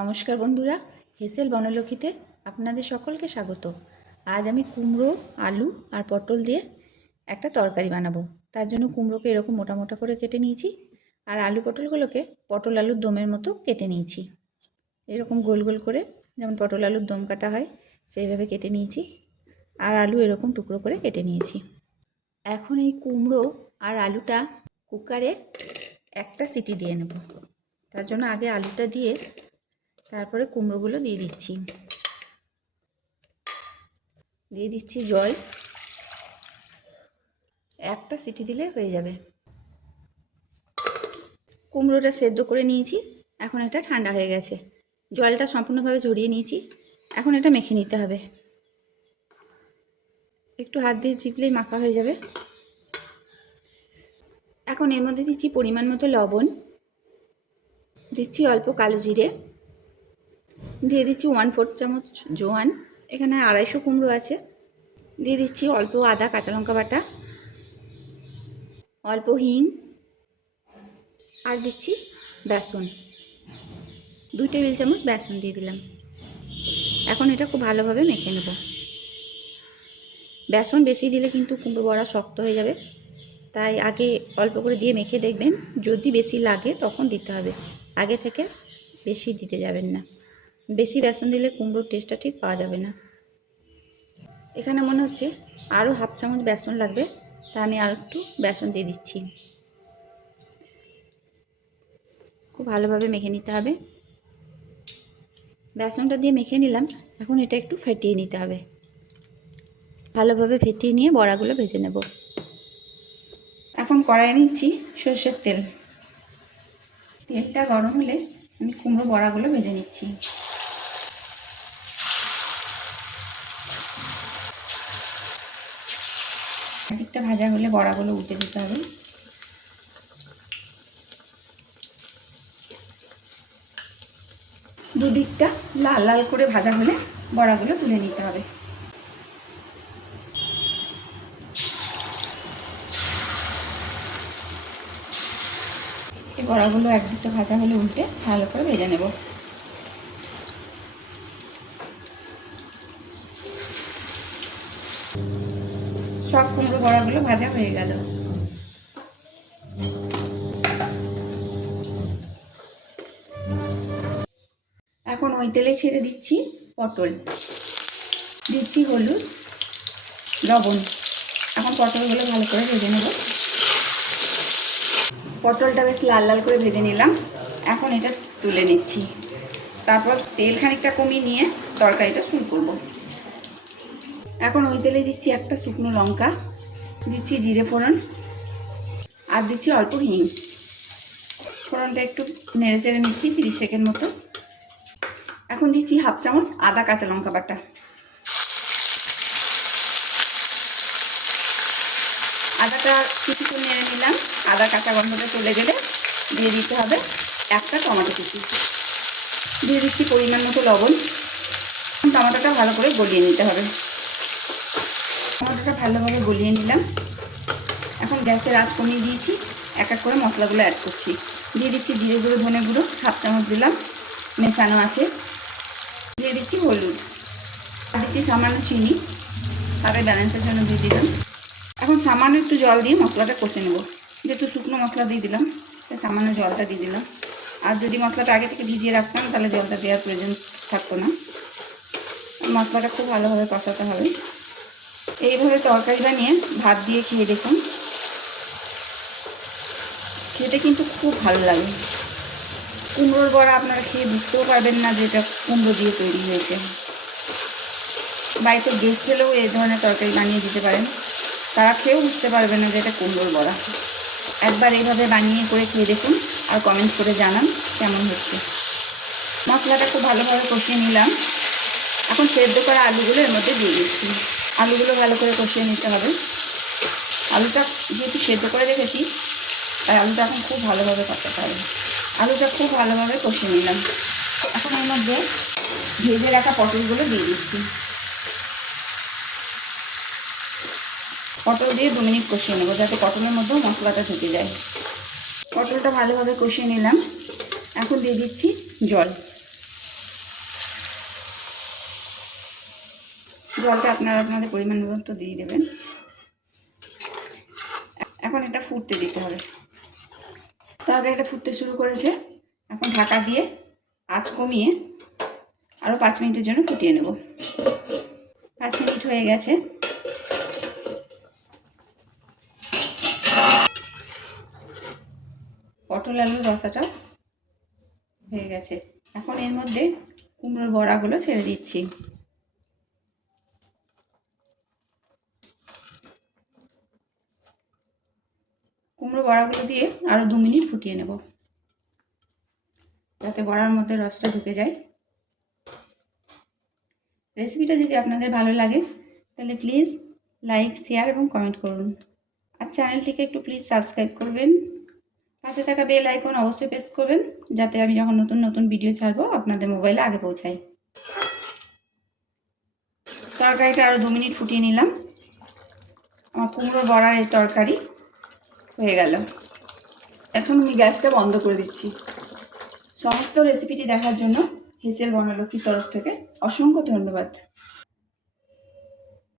নমস্কার বন্ধুরা, হেসেল বনলক্ষীতে আপনাদের সকলকে স্বাগত। আজ আমি কুমড়ো, আলু আর পটল দিয়ে একটা তরকারি বানাবো। তার জন্য কুমড়োকে এরকম মোটা মোটা করে কেটে নিয়েছি, আর আলু পটলগুলোকে পটল আলুর দমের মতো কেটে নিয়েছি। এরকম গোল গোল করে, যেমন পটল আলুর দম কাটা হয় সেইভাবে কেটে নিয়েছি। আর আলু এরকম টুকরো করে কেটে নিয়েছি। এখন এই কুমড়ো আর আলুটা কুকারে একটা সিটি দিয়ে নেব। তার জন্য আগে আলুটা দিয়ে তারপরে কুমড়োগুলো দিয়ে দিচ্ছি জল। একটা সিটি দিলে হয়ে যাবে। কুমড়োটা সেদ্ধ করে নিয়েছি, এখন এটা ঠান্ডা হয়ে গেছে। জলটা সম্পূর্ণভাবে ঝরিয়ে নিয়েছি। এখন এটা মেখে নিতে হবে। একটু হাত দিয়ে চিপলেই মাখা হয়ে যাবে। এখন এর মধ্যে দিচ্ছি পরিমাণ মতো লবণ, দিচ্ছি অল্প কালো জিরে, দিয়ে দিচ্ছি 1/4 চামচ জোয়ান। এখানে 250 কুমড়ো আছে। দিয়ে দিচ্ছি অল্প আদা কাঁচা লঙ্কা বাটা, অল্প হিং, আর দিচ্ছি বেসন। 2 টেবিল চামচ বেসন দিয়ে দিলাম। এখন এটা খুব ভালোভাবে মেখে নেব। বেসন বেশি দিলে কিন্তু কুমড়ো বড়া শক্ত হয়ে যাবে, তাই আগে অল্প করে দিয়ে মেখে দেখবেন। যদি বেশি লাগে তখন দিতে হবে, আগে থেকে বেশি দিতে যাবেন না। বেশি বেসন দিলে কুমড়োর টেস্টটা ঠিক পাওয়া যাবে না। এখানে মনে হচ্ছে আরও 1/2 চামচ বেসন লাগবে, তাই আমি আর একটু বেসন দিয়ে দিচ্ছি। খুব ভালোভাবে মেখে নিতে হবে। বেসনটা দিয়ে মেখে নিলাম। এখন এটা একটু ফেটিয়ে নিতে হবে। ভালোভাবে ফেটিয়ে নিয়ে বড়াগুলো ভেজে নেব। এখন কড়াইয়ে নিচ্ছি সর্ষের তেল। তেলটা গরম হলে আমি কুমড়ো বড়াগুলো ভেজে নিচ্ছি। একদিকটা ভাজা হলে বড়াগুলো উল্টে দিতে হবে। দুদিকটা লাল লাল করে ভাজা হলে বড়াগুলো তুলে নিতে হবে। এই বড়াগুলো একদিকটা ভাজা হলে উল্টে ভালো করে ভেজে নেব। সব কুমড়ো বড়াগুলো ভাজা হয়ে গেল। এখন ওই তেলে ছেড়ে দিচ্ছি পটল, দিচ্ছি হলুদ, লবণ। এখন পটলগুলো ভালো করে ভেজে নেব। পটলটা বেশ লাল লাল করে ভেজে নিলাম। এখন এটা তুলে নিচ্ছি। তারপর তেল খানিকটা কমিয়ে নিয়ে তরকারিটা শুরু করব। এখন ওই তেলে দিচ্ছি একটা শুকনো লঙ্কা, দিচ্ছি জিরে ফোড়ন, আর দিচ্ছি অল্প হিং। ফোড়নটা একটু নেড়ে চেড়ে নিচ্ছি 30 সেকেন্ড মতো। এখন দিচ্ছি 1/2 চামচ আদা কাঁচা লঙ্কা বাটা। আদাটা কিছুক্ষণ নেড়ে নিলাম। আদা কাঁচা গন্ধটা চলে গেলে দিয়ে দিতে হবে একটা টমেটো কুচি। দিয়ে দিচ্ছি পরিমাণ মতো লবণ। টমেটোটা ভালো করে গলিয়ে নিতে হবে। টমেটোটা ভালোভাবে গলিয়ে নিলাম। এখন গ্যাসের আঁচ কমিয়ে দিয়েছি। এক এক করে মশলাগুলো অ্যাড করছি। দিয়ে দিচ্ছি জিরে গুঁড়ো, ধনে গুঁড়ো 1/2 চামচ দিলাম, মেশানো আছে। দিয়ে দিচ্ছি হলুদ, আর দিচ্ছি সামান্য চিনি, স্বাদের ব্যালেন্সের জন্য দিয়ে দিলাম। এখন সামান্য একটু জল দিয়ে মশলাটা কষে নেব। যেহেতু শুকনো মশলা দিয়ে দিলাম, তাই সামান্য জলটা দিয়ে দিলাম। আর যদি মশলাটা আগে থেকে ভিজিয়ে রাখতাম তাহলে জলটা দেওয়ার প্রয়োজন থাকতো না। মশলাটা খুব ভালোভাবে কষাতে হবে। এইভাবে তরকারি বানিয়ে ভাত দিয়ে খেয়ে দেখুন, খেতে কিন্তু খুব ভালো লাগে। কুমড়োর বড়া আপনারা খেয়ে বুঝতেও পারবেন না যে এটা কুমড়ো দিয়ে তৈরি হয়েছে। বাড়িতে গেস্ট হলেও এই ধরনের তরকারি বানিয়ে দিতে পারেন, তারা খেয়েও বুঝতে পারবে না যে এটা কুমড়োর বড়া। একবার এইভাবে বানিয়ে করে খেয়ে দেখুন, আর কমেন্ট করে জানান কেমন হচ্ছে। মশলাটা খুব ভালোভাবে কষিয়ে নিলাম। এখন সেদ্ধ করা আলুগুলো এর মধ্যে দিয়ে দিচ্ছি। আলুগুলো ভালো করে কষিয়ে নিতে হবে। আলুটা যেহেতু সেদ্ধ করে রেখেছি, তাই আলুটা এখন খুব ভালোভাবে কষাতে হবে। আলুটা খুব ভালোভাবে কষিয়ে নিলাম। এখন এর মধ্যে ভেজে রাখা পটলগুলো দিয়ে দিচ্ছি। পটল দিয়ে 2 মিনিট কষিয়ে নেব, যাতে পটলের মধ্যেও মশলাটা ঢুকে যায়। পটলটা ভালোভাবে কষিয়ে নিলাম। এখন দিয়ে দিচ্ছি জল। জলটা আপনারা আপনাদের পরিমাণ মতো দিয়ে দেবেন। এখন এটা ফুটতে দিতে হবে। তরকারিটা ফুটতে শুরু করেছে, এখন ঢাকা দিয়ে আঁচ কমিয়ে আরও 5 মিনিটের জন্য ফুটিয়ে নেব। 5 মিনিট হয়ে গেছে। পটল আলুর রসাটা হয়ে গেছে। এখন এর মধ্যে কুমড়োর বড়াগুলো ছেড়ে দিচ্ছি। কুমড়ো বড়াগুলো দিয়ে আরও 2 মিনিট ফুটিয়ে নেব, যাতে বড়ার মধ্যে রসটা ঢুকে যায়। রেসিপিটা যদি আপনাদের ভালো লাগে তাহলে প্লিজ লাইক, শেয়ার এবং কমেন্ট করুন। আর চ্যানেলটিকে একটু প্লিজ সাবস্ক্রাইব করবেন। পাশে থাকা বেল আইকন অবশ্যই প্রেস করবেন, যাতে আমি যখন নতুন নতুন ভিডিও ছাড়বো আপনাদের মোবাইলে আগে পৌঁছায়। তরকারিটা আরও 2 মিনিট ফুটিয়ে নিলাম। আমার কুমড়োর বড়ার এই তরকারি হয়ে গেল। এখন আমি গ্যাসটা বন্ধ করে দিচ্ছি। সমস্ত রেসিপিটি দেখার জন্য হেসেল বনলক্ষ্মীর তরফ থেকে অসংখ্য ধন্যবাদ।